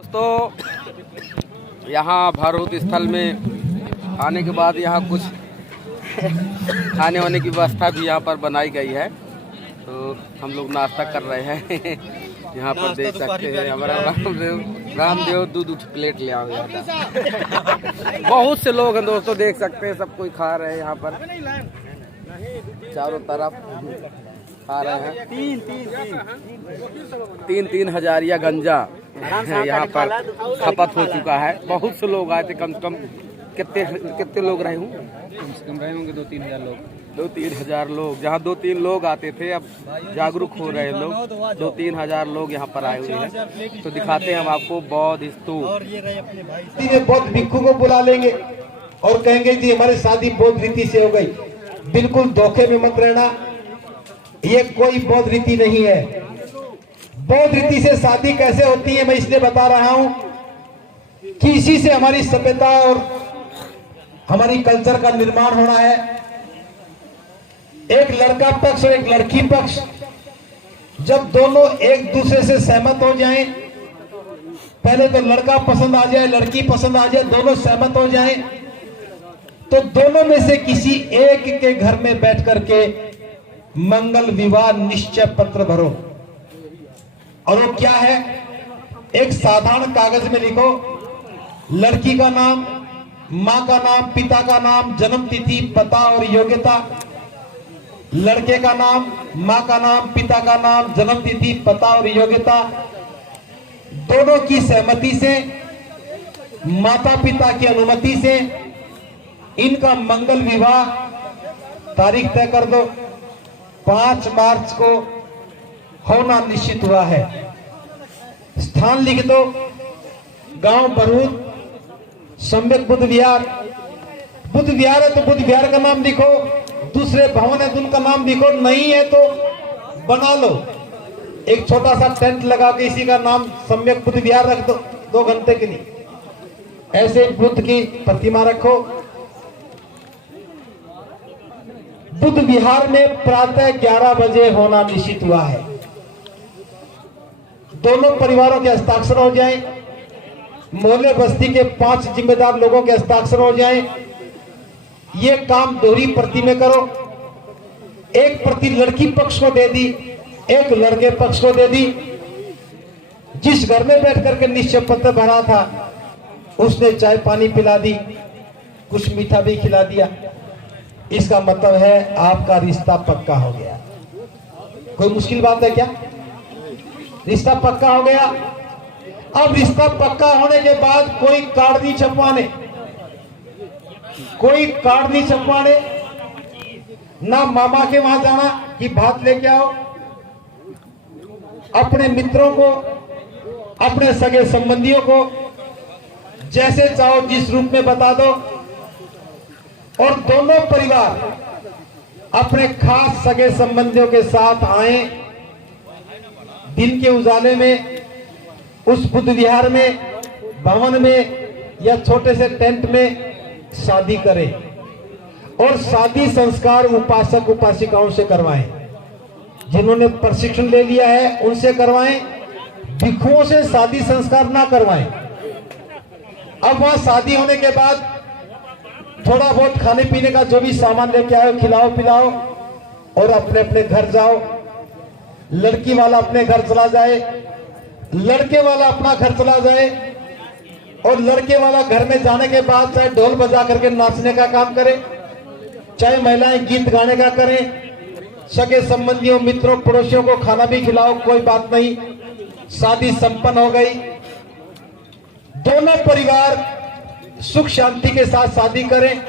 दोस्तों यहाँ भारूद स्थल में आने के बाद यहाँ कुछ खाने वाने की व्यवस्था भी यहाँ पर बनाई गई है। तो हम लोग नाश्ता कर रहे हैं। यहाँ पर देख सकते हैं हमारा रामदेव दूध प्लेट ले आओ। बहुत से लोग हैं दोस्तों, देख सकते हैं सब कोई खा रहे हैं यहाँ पर, चारों तरफ खा रहे हैं। तीन हजारिया गंजा यहाँ पर खपत हो चुका है। बहुत से लोग आए थे, कम से कम कितने लोग रहे होंगे? कम से कम रहे होंगे 2-3 हज़ार लोग। 2-3 हज़ार लोग, जहाँ 2-3 लोग आते थे अब जागरूक हो रहे लोग। 2-3 हज़ार लोग यहाँ पर आए हुए हैं। तो दिखाते हैं हम आपको बौद्ध स्तूप। बौद्ध भिक्षु को बुला लेंगे और कहेंगे जी हमारी शादी बौद्ध रीति से हो गई। बिल्कुल धोखे में मत रहना, ये कोई बौद्ध रीति नहीं है। बौद्ध रीति से शादी कैसे होती है मैं इसलिए बता रहा हूं कि इसी से हमारी सभ्यता और हमारी कल्चर का निर्माण होना है। एक लड़का पक्ष और एक लड़की पक्ष जब दोनों एक दूसरे से सहमत हो जाएं, पहले तो लड़का पसंद आ जाए लड़की पसंद आ जाए, दोनों सहमत हो जाएं, तो दोनों में से किसी एक के घर में बैठ करके मंगल विवाह निश्चय पत्र भरो। और वो क्या है? एक साधारण कागज में लिखो लड़की का नाम, मां का नाम, पिता का नाम, जन्म तिथि, पता और योग्यता। लड़के का नाम, मां का नाम, पिता का नाम, जन्म तिथि, पता और योग्यता। दोनों की सहमति से, माता पिता की अनुमति से इनका मंगल विवाह तारीख तय कर दो। 5 मार्च को होना निश्चित हुआ है। स्थान लिख दो, गांव बरूद, सम्यक बुद्ध विहार। बुद्ध विहार है तो बुद्ध विहार का नाम लिखो, दूसरे भवन है तो उनका नाम लिखो, नहीं है तो बना लो एक छोटा सा टेंट लगा के इसी का नाम सम्यक बुद्ध विहार रख दो 2 घंटे के लिए। ऐसे बुद्ध की प्रतिमा रखो। बुद्ध विहार में प्रातः 11 बजे होना निश्चित हुआ है। दोनों परिवारों के हस्ताक्षर हो जाएं, मोहल्ले बस्ती के 5 जिम्मेदार लोगों के हस्ताक्षर हो जाएं। ये काम दोहरी प्रति में करो। एक प्रति लड़की पक्ष को दे दी, एक लड़के पक्ष को दे दी। जिस घर में बैठ करके निश्चय पत्र भरा था उसने चाय पानी पिला दी, कुछ मीठा भी खिला दिया। इसका मतलब है आपका रिश्ता पक्का हो गया। कोई मुश्किल बात है क्या? रिश्ता पक्का हो गया। अब रिश्ता पक्का होने के बाद कोई कार्ड नहीं छपवाने, कोई कार्ड नहीं छपवाने, ना मामा के वहां जाना कि भात लेके आओ। अपने मित्रों को, अपने सगे संबंधियों को जैसे चाहो जिस रूप में बता दो। और दोनों परिवार अपने खास सगे संबंधियों के साथ आए, दिन के उजाले में उस बुद्ध विहार में, भवन में या छोटे से टेंट में शादी करें। और शादी संस्कार उपासक उपासिकाओं से करवाएं, जिन्होंने प्रशिक्षण ले लिया है उनसे करवाएं। भिक्षुओं से शादी संस्कार ना करवाएं। अब वहां शादी होने के बाद थोड़ा बहुत खाने पीने का जो भी सामान लेके आओ, खिलाओ पिलाओ और अपने अपने घर जाओ। लड़की वाला अपने घर चला जाए, लड़के वाला अपना घर चला जाए। और लड़के वाला घर में जाने के बाद चाहे ढोल बजा करके नाचने का काम करे, चाहे महिलाएं गीत गाने का करें, सगे संबंधियों मित्रों पड़ोसियों को खाना भी खिलाओ, कोई बात नहीं। शादी संपन्न हो गई। दोनों परिवार सुख शांति के साथ शादी करें,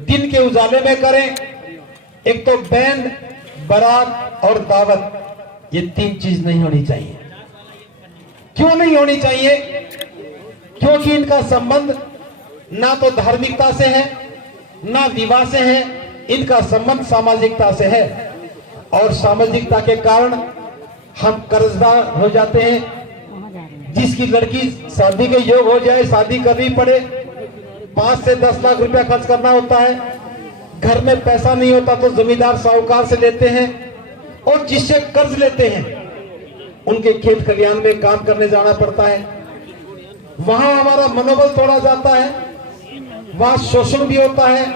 दिन के उजाले में करें। एक तो बैंड, बारात और दावत, ये 3 चीज नहीं होनी चाहिए। क्यों नहीं होनी चाहिए? क्योंकि इनका संबंध ना तो धार्मिकता से है ना विवाह से है, इनका संबंध सामाजिकता से है। और सामाजिकता के कारण हम कर्जदार हो जाते हैं। जिसकी लड़की शादी के योग हो जाए, शादी करनी पड़े, 5 से 10 लाख रुपया खर्च करना होता है। घर में पैसा नहीं होता तो जमींदार साहूकार से लेते हैं, और जिससे कर्ज लेते हैं उनके खेत खलियान में काम करने जाना पड़ता है। वहां हमारा मनोबल तोड़ा जाता है, वहां शोषण भी होता है,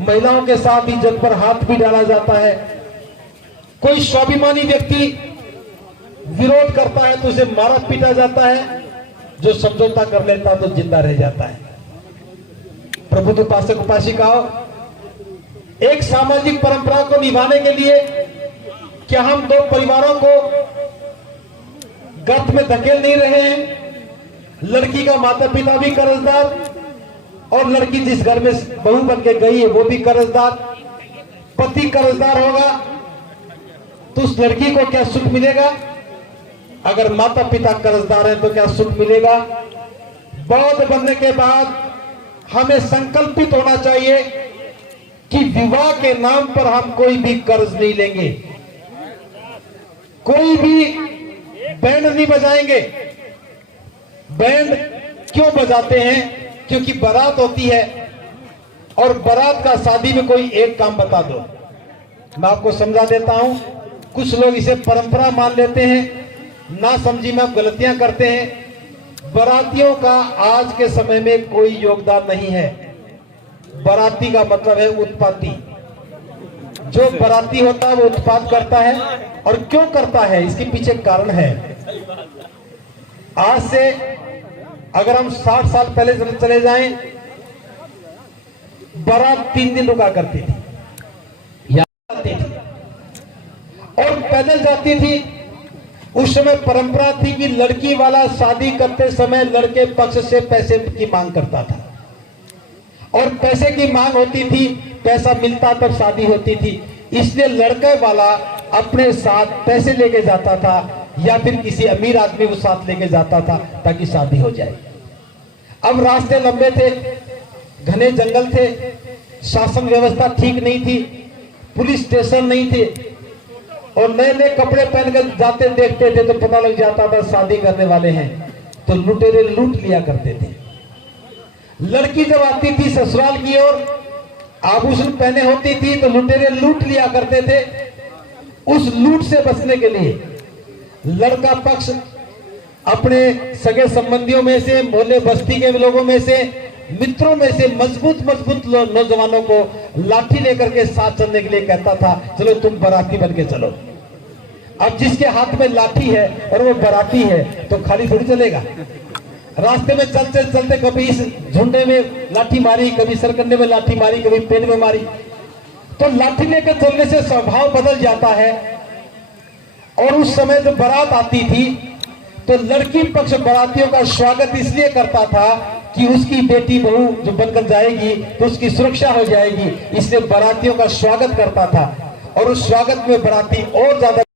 महिलाओं के साथ इज्जत पर हाथ भी डाला जाता है। कोई स्वाभिमानी व्यक्ति विरोध करता है तो उसे मारा पीटा जाता है, जो समझौता कर लेता तो जिंदा रह जाता है। प्रबुद्ध उपासक उपासिकाओं, एक सामाजिक परंपरा को निभाने के लिए क्या हम दो परिवारों को गर्त में धकेल नहीं रहे हैं? लड़की का माता पिता भी कर्जदार और लड़की जिस घर में बहू बन के गई है वो भी कर्जदार। पति कर्जदार होगा तो उस लड़की को क्या सुख मिलेगा? अगर माता पिता कर्जदार है तो क्या सुख मिलेगा? बौद्ध बनने के बाद हमें संकल्पित होना चाहिए कि विवाह के नाम पर हम कोई भी कर्ज नहीं लेंगे, कोई भी बैंड नहीं बजाएंगे। बैंड क्यों बजाते हैं? क्योंकि बारात होती है और बारात का शादी में कोई एक काम बता दो। मैं आपको समझा देता हूं। कुछ लोग इसे परंपरा मान लेते हैं, ना समझी में गलतियां करते हैं। बारातियों का आज के समय में कोई योगदान नहीं है। बाराती का मतलब है उत्पाती। जो बाराती होता है वो उत्पात करता है। और क्यों करता है, इसके पीछे कारण है। आज से अगर हम 60 साल पहले चले जाएं, बारात 3 दिन रुका करती थी, आती थी और पैदल जाती थी। उस समय परंपरा थी कि लड़की वाला शादी करते समय लड़के पक्ष से पैसे की मांग करता था और पैसे की मांग होती थी, पैसा मिलता तब शादी होती थी। इसलिए लड़के वाला अपने साथ पैसे लेके जाता था या फिर किसी अमीर आदमी को साथ लेके जाता था ताकि शादी हो जाए। अब रास्ते लंबे थे, घने जंगल थे, शासन व्यवस्था ठीक नहीं थी, पुलिस स्टेशन नहीं थे और नए नए कपड़े पहनकर जाते देखते थे तो पता लग जाता था शादी करने वाले हैं, तो लुटेरे लूट लिया करते थे। लड़की जब आती थी ससुराल की ओर, आभूषण पहने होती थी तो लुटेरे लूट लिया करते थे। उस लूट से बचने के लिए लड़का पक्ष अपने सगे संबंधियों में से, मोहल्ले बस्ती के लोगों में से, मित्रों में से मजबूत नौजवानों को लाठी लेकर के साथ चलने के लिए कहता था, चलो तुम बाराती बन के चलो। अब जिसके हाथ में लाठी है और वो बाराती है तो खाली थोड़ी चलेगा। रास्ते में चलते चलते कभी इस झुंडे में लाठी मारी, कभी सरकंडे में लाठी मारी, कभी पेन में मारी, तो लाठी लेकर चलने से स्वभाव बदल जाता है। और उस समय जब बारात आती थी तो लड़की पक्ष बारातियों का स्वागत इसलिए करता था कि उसकी बेटी बहू जो बनकर जाएगी तो उसकी सुरक्षा हो जाएगी, इसलिए बारातियों का स्वागत करता था। और उस स्वागत में बाराती और ज्यादा